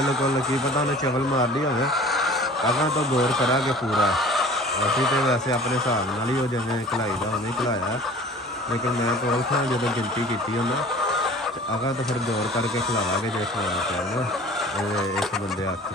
बिल्कुल की पता उन्हें चवल मार ली होवे। अगर तो गौर करांगे पूरा। ਅਸੀਂ तो वैसे अपने हिसाब नाल ही जिवें घिलाईदा उवें घिलाया, लेकिन मैं तो उस जो गिनती की उन्हें अगर तो फिर गौर करके खिलावांगे जो खिलाना पिया ना एक बंदे हत्थ।